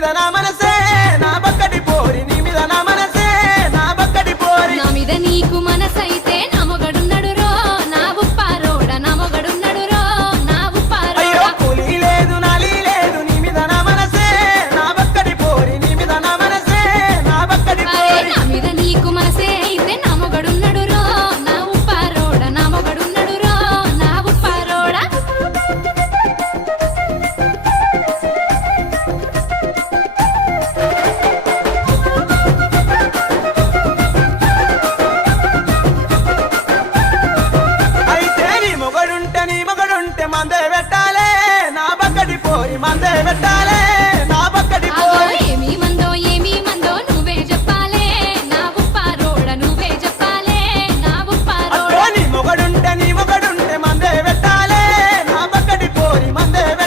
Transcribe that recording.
That I'm gonna say. man de retale